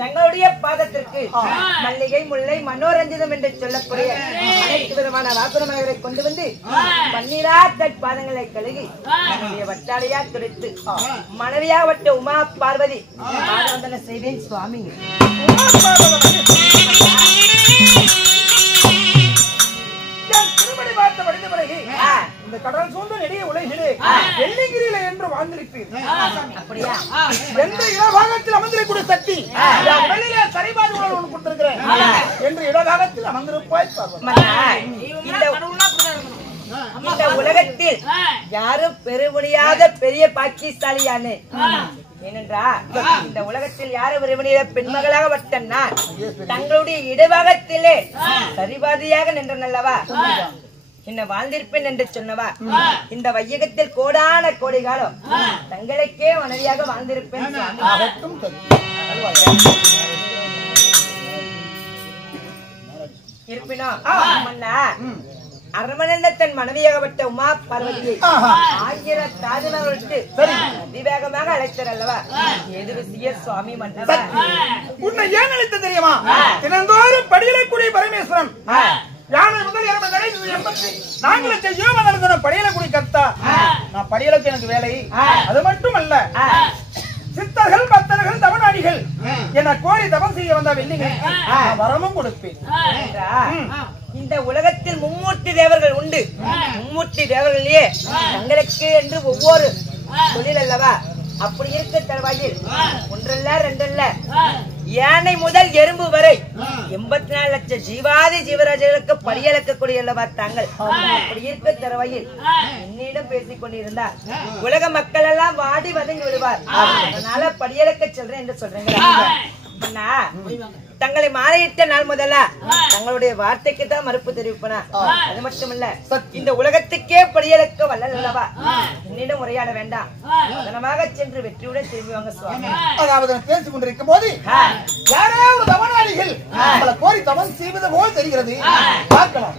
தங்களுடைய பாதத்திற்கு மல்லிகை முல்லை மனோரஞ்சிதம் என்று சொல்லக்கூடிய அனைத்து விதமான வாக்குறுமலைகளை கொண்டு வந்து பன்னீராட்ட பாதங்களை கழுகி தன்னுடைய வட்டாரையா துடைத்து மனைவியாகப்பட்ட உமா பார்வதி ஆராதனை செய்தேன் சுவாமி. இந்த கடல் சூழ்ந்த நெடிய உலகிலே வெள்ளிங்கிரியில என்று வாழ்ந்திருப்பீர். அப்படியா? எந்த இடபாகத்தில் அமர்ந்திருக்கூடிய சக்தி வெளியில சரிபாடு ஒன்று கொடுத்திருக்கிறேன் என்று இடபாகத்தில் அமர்ந்திருப்பாய். இந்த உலகத்தில் யாரும் பெருமுடியாத பெரிய பாக்கியசாலியானு ஏனென்றா இந்த உலகத்தில் யாரும் பெருமுடியாத பெண்மகளாக வட்ட நான் தங்களுடைய இடபாகத்திலே சரிபாதியாக நின்றன் அல்லவா என்ன வாழ்ந்திருப்பேன் என்று சொன்னவா இந்த வையகத்தில் கோடான கோடி காலம் தங்களுக்கே மனைவியாக வாழ்ந்திருப்பேன். இருப்பினும் அரமணந்த தன் மனைவியாகப்பட்ட உமா பார்வதியை 1000 தாஜனர்களுக்கு அதிவேகமாக அழைத்தார் அல்லவா? எது விஷய சுவாமி மன்னவா? உன்னை ஏன் அழைத்த தெரியுமா? தினந்தோறும் படியலைக்குரிய பரமேஸ்வரன் யானை முதல் 4,00,000 ஜீவன் நடந்த படியலைக்குடி கர்த்தா. நான் படியலுக்கு எனக்கு வேலை. அது மட்டும் அல்ல, சித்தர்கள் பக்தர்கள் தவநாடிகள் என்ன கோரி தவம் செய்ய வந்த வெள்ளிங்க வரமும் கொடுப்பேன். இந்த உலகத்தில் மும்மூர்த்தி தேவர்கள் உண்டு. மும்மூர்த்தி தேவர்களே தங்களுக்கு என்று ஒவ்வொரு தொழில் அல்லவா? அப்படி இருக்க தருவாயில் ஒன்றல்ல ரெண்டல்ல யானை முதல் எறும்பு வரை 84 லட்சம் ஜீவாதி ஜீவராஜர்களுக்கு படியளக்கக்கூடிய அல்லவா தாங்கள்? அப்படி இருக்க தருவாயில் என்னிடம் பேசிக் கொண்டிருந்தார் உலக மக்கள் எல்லாம் வாடி வதங்கி விடுவார். அதனால படியளக்க சொல்றேன் என்று சொல்றேன். தங்களை மாலையிட்ட நாள் முதல்ல தங்களுடைய வார்த்தைக்கு தான் மறுப்பு தெரிவிப்பனா? அது மட்டுமல்ல, இந்த உலகத்துக்கே படியளக்க வல்லல் அல்லவா? என்னிடம் உரையாட வேண்டாம். அதனமாக சென்று வெற்றியுடன் திரும்புவாங்க சுவாமி. அதாவது பேசிக் கொண்டிருக்கும் போது யாரே ஒரு தவநாடிகள் நம்மளை கோரி தவம் செய்வது போல் தெரிகிறது. பார்க்கலாம்.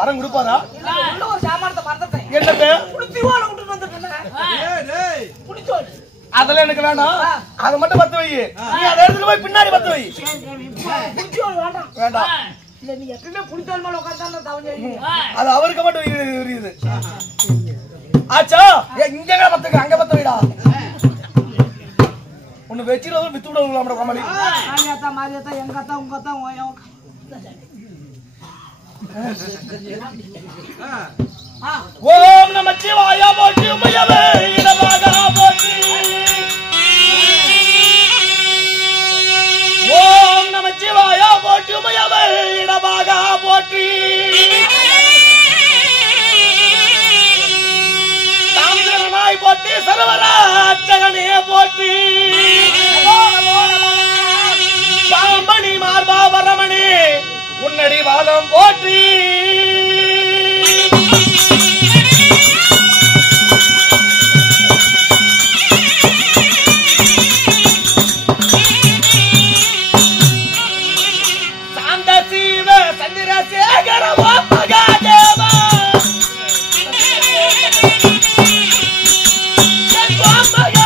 வரம் கொடுப்பாரா? அதெல்லாம் எனக்கு வேணாம். அதை மட்டும் பத்து வை. நீ அதை எடுத்துட்டு போய் பின்னாடி பத்து வை. வேண்டாம். அது அவருக்கு மட்டும் இருக்குது. ஆச்சா இங்க பத்துக்க அங்க பத்து வைடா. ஒண்ணு வச்சிருவோம் வித்து விடுவோம் கமலி. எங்கத்தான் உங்கத்தான் ஓம் நமச்சிவாய போற்றி உமையவே இடமாக போற்றி. ஓம் நமச்சிவாய போற்றி உமையவே இடமாக போற்றி. தாமிரனாய் போற்றி சர்வராட்சகனே போற்றி. பாம்பணி மார்பா வரமணி உன்னடி வாதம் போற்றி. சாந்த சீவ சந்திரசேகர மகாதேவா மகா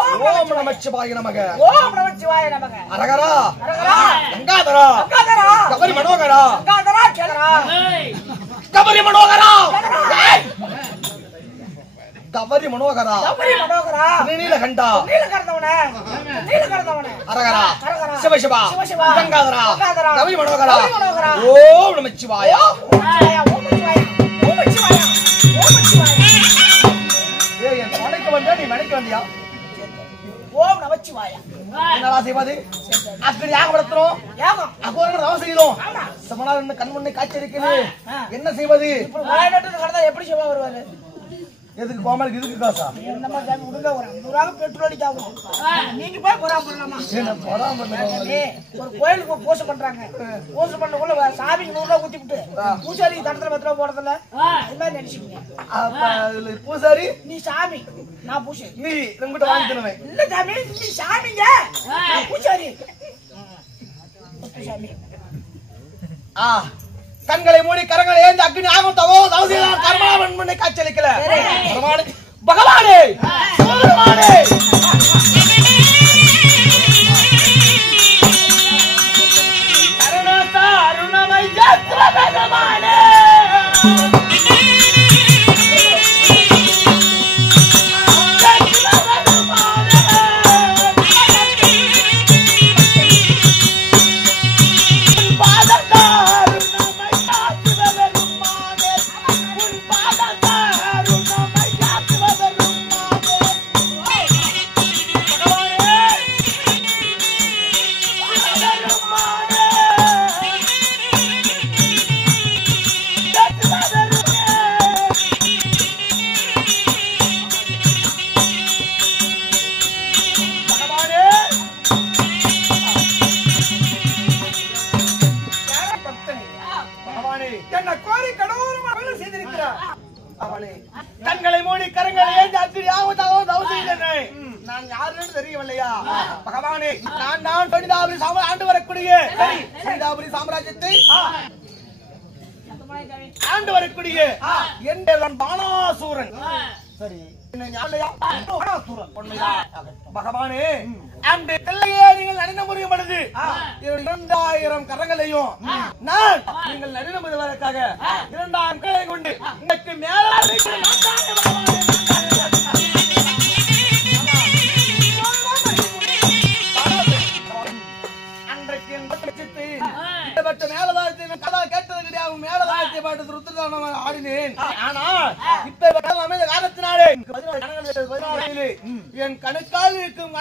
ஓம் நமச்சிவாய நமக. ஓம் நமச்சிவாய நமக. அரகரா அரகரா கங்காதரா கங்காதரா கபரி மனோகரா கங்காதரா கேளரா கபரி மனோகரா கபரி மனோகரா கபரி மனோகரா நீலகண்டா நீலகண்டவனே நீலகண்டவனே அரகரா அரகரா சிவசிவா சிவசிவா கங்காதரா கங்காதரா கபரி மனோகரா கபரி மனோகரா ஓம் நமச்சிவாய ஓம் நமச்சிவாய ஓம் நமச்சிவாய ஓம் நமச்சிவாய. ஏய் என் மனைக்கு வந்தா நீ மனைக்கு வந்தியா? ஓம் நமச்சிவாய. என்னடா செய்வது? அப்படி யாகப்படுத்துறோம், யாகம் அகோரங்கள் தவம் செய்தோம், சமணார் கண் முன்னே காட்சி இருக்குது. என்ன செய்வது? இப்ப வாயனட்டு கடந்தா எப்படி சிவா வருவாரு? எதுக்கு கோமலுக்கு இதுக்கு காசா? என்னமா சாமி விடுங்க, ஒரு 500 ரூபாய் பெட்ரோல் அடிக்காகும். நீங்க போய் பொறாம பண்ணலாமா? என்ன பொறாம பண்ணுறீங்க? ஒரு கோயிலுக்கு பூசை பண்றாங்க, பூசை பண்ணக்குள்ள சாமிக்கு 100 ரூபாய் ஊத்திவிட்டு பூசாரிக்கு தடத்துல 10 ரூபாய் போடுறதில்ல, அது மாதிரி நினைச்சுக்கீங்க. அப்ப பூசாரி நீ சாமி, நான் பூசை. நீ உங்ககிட்ட வாங்கி தருவேன். இல்ல சாமி, நீ சாமிங்க, நான் பூசாரி. சாமி கண்களை மூடி கரங்களை ஏந்தி அக்னி ஆகும் தவம் தவசிதான் கர்மாவன் முன்னே காட்சியளிக்கல. பகவானே சிவபெருமானே கருணாசா அருணமய்யா சிவபெருமானே கண்களை மூடி கரங்களை ஏந்தி அக்னி ஆகும் தவம் தவசிக்கிறேன். நான் யாருன்னு தெரியவில்லையா? பகவானே, நான் தான் சனிதாபுரி ஆண்டு வரக்கூடிய சனிதாபுரி சாம்ராஜ்யத்தை ஆண்டு வரக்கூடிய என் பானாசூரன். சரி, பகவானே, அந்த எல்லையே நீங்கள் நடின முடியும் பொழுது 2000 கரங்களையும் நான் நீங்கள் நடின முடிவதற்காக 2000 களை கொண்டு உங்களுக்கு மேல அன்றைக்கு மேலதாயத்தை கதா கேட்டது கிடையாது. மேலதாயத்தை பாட்டு ருத்ரதானம் ஆடினேன். ஆனா இப்ப காரணத்தினாலே என் கணக்கால் இருக்கும்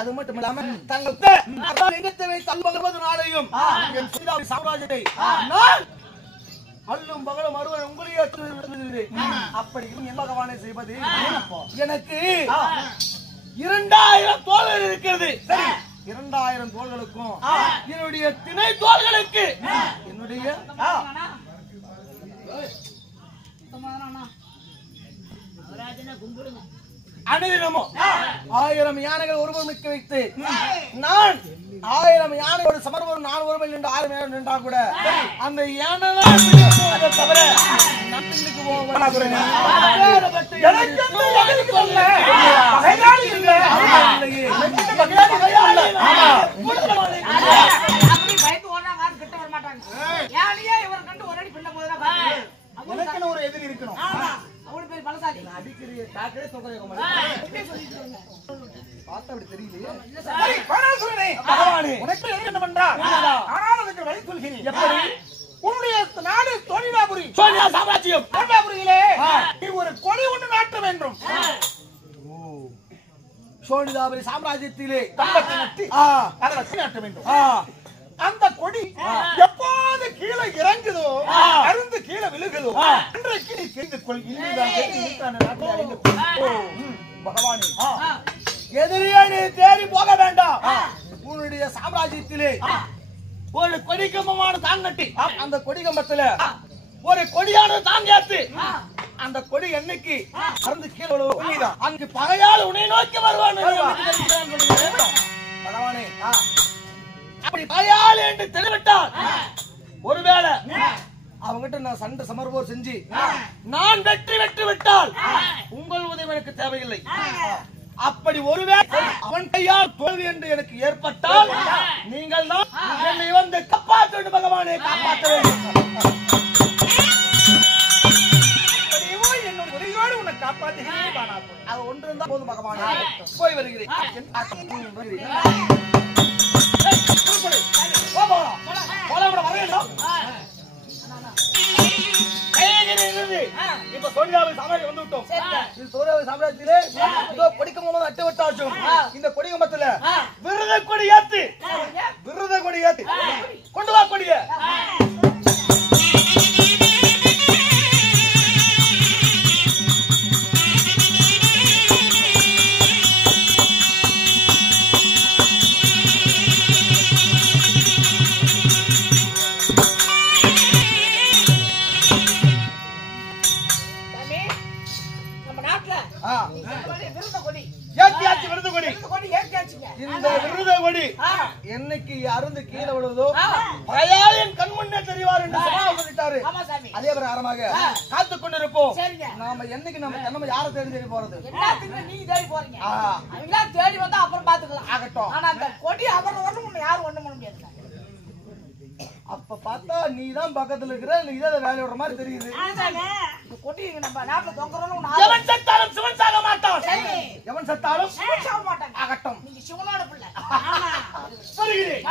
அது மட்டும் இல்லாம தங்களுக்கு நாளையும் என் சாம்ராஜ்யத்தை நான் அல்லும் பகலும் அருவன் உங்களையே அப்படி என் பகவானை செய்வது எனக்கு 2000 தோள்கள் இருக்கிறது. 2000 தோள்களுக்கும் என்னுடைய திணை தோள்களுக்கு என்னுடைய அனுதினமும் 1000 யானைகள் ஒருவர் மிக்க வைத்து நான் 1000 யானையோடு சமர்வரும் 4 ஒருவர் நின்று 1000 யானை நின்றா கூட அந்த யானை தவிர ஒரு எதிரி இருக்கணும். சோழிதாபுரி சாம்ராஜ்யத்திலே நாட்ட வேண்டும். அந்த கொடி எப்போது கீழே இறங்குதோ அருந்து கீழே விழுகுதோ அன்றைக்கு நீ தெரிந்து கொள். பகவானே, எதிரியே நீ தேடி போக வேண்டாம். உன்னுடைய சாம்ராஜ்யத்திலே ஒரு கொடிக்கம்பமான தாங்கட்டி அந்த கொடிக்கம்பத்துல ஒரு கொடியானது தாங்கியாத்து அந்த கொடி என்னைக்கு அருந்து கீழே உண்மைதான் அங்கு பகையால் உன்னை நோக்கி வருவான். பகவானே, அப்படி பகையால் என்று தெரிவிட்டால் ஒருவேளை அவங்கிட்ட நான் சண்டை சமர்வோர் செஞ்சு நான் வெற்றி விட்டால் உங்கள் உதவி எனக்கு தேவையில்லை. அப்படி ஒருவேளை அவன் கையால் தோல்வி என்று எனக்கு ஏற்பட்டால் நீங்கள் தான் என்னை வந்து காப்பாற்ற வேண்டும் பகவானே, காப்பாற்ற வேண்டும். என்னோட உதவியோடு உன்னை காப்பாற்றுகிறேன். அது ஒன்று இருந்தால் போதும் பகவானே. போய் வருகிறேன். இப்ப சோனியாவை சாம்ராஜ்யம் வந்து விட்டோம். இந்த சோனியாவை சாம்ராஜ்யத்திலே இதோ கொடிக்கம்பம் அட்டு விட்டாச்சும். இந்த கொடிக்கம்பத்துல விருத கொடி ஏத்து, விருத கொடி ஏத்து கொண்டு வா கொடிய. இந்த விருத கொடி என்னைக்கு அருந்து கீழே விடுவதோ பயாயன் கண் முன்னே தெரிவார் என்று சொல்லிட்டாரு. அதே பிரகாரமாக காத்துக் கொண்டிருப்போம். நாம என்னைக்கு நம்ம நம்ம யாரை தேடி போறது? நீங்க தேடி போறீங்க, அவங்களா தேடி வந்தா அப்புறம் பாத்துக்கலாம். ஆகட்டும். ஆனா அந்த கொடி அப்புறம் ஒண்ணு யாரும் ஒண்ணு பண்ண முடியாது. அப்ப பார்த்தா நீ தான் பக்கத்துல இருக்கிற, நீ இதை வேலை விடுற மாதிரி தெரியுது. இந்த கொடி நம்ம நாட்டுல தொங்குறோம். எவன் செத்தாலும் சிவன் சாக மாட்டான். எவன் செத்தாலும் சாக மாட்டாங்க. ஆகட்டும். நீங்க சிவனோட பிள்ளை. வருகிறேன்.